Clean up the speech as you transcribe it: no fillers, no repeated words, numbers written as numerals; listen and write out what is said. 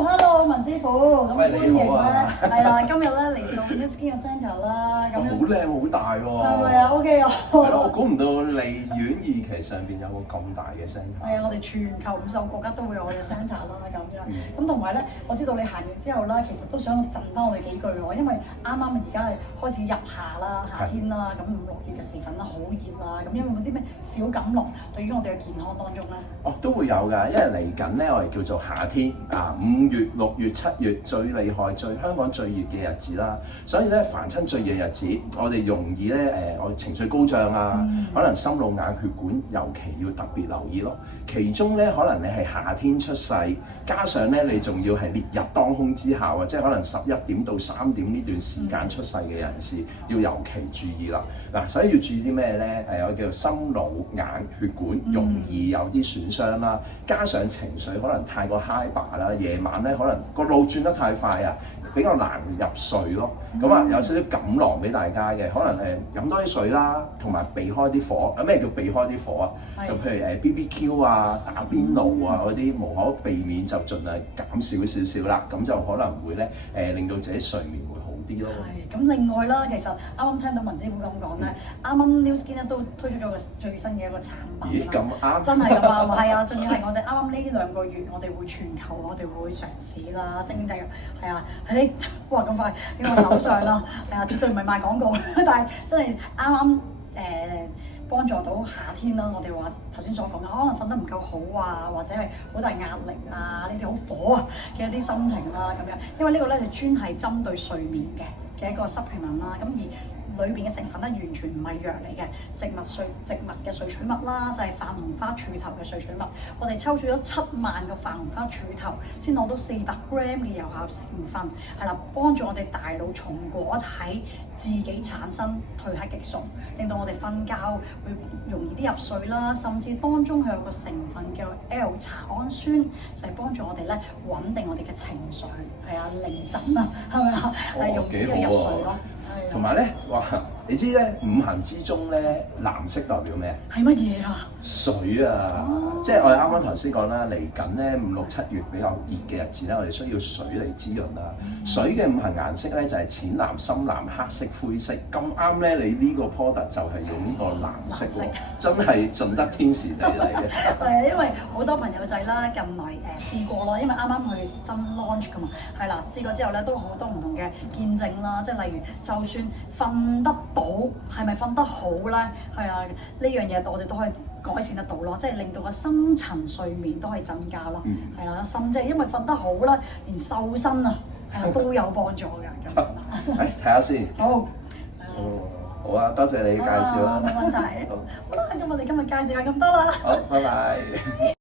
Hello，文師傅，咁歡迎咧，係啦，今日咧嚟到 New Skin 嘅 Centre 啦，咁樣好靚好大喎，係咪啊？OK 啊，係咯，我估唔到利苑二期上邊有個咁大嘅 centre。係啊，我哋全球50個國家都會有我哋嘅 centre 啦，咁樣。咁同埋咧，我知道你行完之後啦，其實都想贈翻我哋幾句喎，因為啱啱而家係開始入夏啦，夏天啦，咁5、6月嘅時分啦，好熱啦，咁有冇啲咩小錦囊對於我哋嘅健康當中咧？哦，都會有㗎，因為嚟緊咧，我哋叫做夏天啊，5月、6月、7月最厲害、香港最熱嘅日子啦。所以咧，凡親最熱嘅日子，我哋容易咧我哋情緒高漲啊，可能心腦眼血管尤其要特別留意咯。其中咧，可能你係夏天出世，加上咧你仲要係烈日當空之下啊，即係可能11點到3點呢段時間出世嘅人士，要尤其注意啦。嗱，所以要注意啲咩咧？我叫做心腦眼血管容易有啲損傷啦，加上情緒可能太過 hyper 啦，夜晚咧可能個腦轉得太快啊，比較難入睡咯。咁啊，有少少錦囊俾大家嘅，可能飲多啲水啦，同埋避開啲火。咩叫避開啲火啊？就譬如BBQ 啊、打邊爐啊嗰啲，無可避免就盡量減少少啦。咁就可能會咧令到自己睡眠會好啲咯。係，咁另外啦，其實啱啱聽到文師傅咁講咧，啱啱 New Skin 咧都推出咗個最新嘅一個產品。咦，咁啱？真係咁啱，係啊，仲要係我哋啱啱呢2個月，我哋會全球，我哋會嘗試啦，精製係啊，哇咁快喺我手上啦，係啊，絕對唔係賣廣告，但係真係啱啱幫助到夏天啦。我哋話頭先所講嘅，可能瞓得唔夠好啊，或者係好大壓力啊，呢啲好火啊嘅一啲心情啦咁樣。因為呢個咧係專係針對睡眠嘅一個 supplement 啦，咁而裏邊嘅成分咧完全唔係藥嚟嘅，植物嘅萃取物啦，就係泛紅花柱頭嘅萃取物。我哋抽取咗7萬個泛紅花柱頭，先攞到400 gram 嘅有效成分，係啦，幫助我哋大腦松果體自己產生褪黑激素，令到我哋瞓覺會容易啲入睡啦。甚至當中佢有個成分叫 L 茶氨酸，就係幫助我哋咧穩定我哋嘅情緒，係啊，凌晨啊，係咪啊，係容易啲入睡咯。同埋咧，哇！你知咧5行之中咧，藍色代表咩？係乜嘢啊？水啊！即係我哋啱啱頭先講啦，嚟緊咧5、6、7月比較熱嘅日子咧，我哋需要水嚟滋潤啦。水嘅5行顏色咧就係淺藍、深藍、黑色、灰色。咁啱咧，你呢個 product 就係用呢個藍色喎，真係盡得天時地利嘅。係啊，因為好多朋友仔啦，近來試過啦，因為啱啱去新 launch 噶嘛，係啦，試過之後咧都好多唔同嘅見證啦，即係例如就算瞓得到，係咪瞓得好咧？係啊，呢樣嘢我哋都可以改善得到咯，即係令到個深層睡眠都可以增加咯。係啊，甚至係因為瞓得好啦，連瘦身啊都有幫助㗎。咁睇下先。好。好啊，多謝你介紹啦。冇問題。好啦，咁我哋今日介紹係咁多啦。好，拜拜。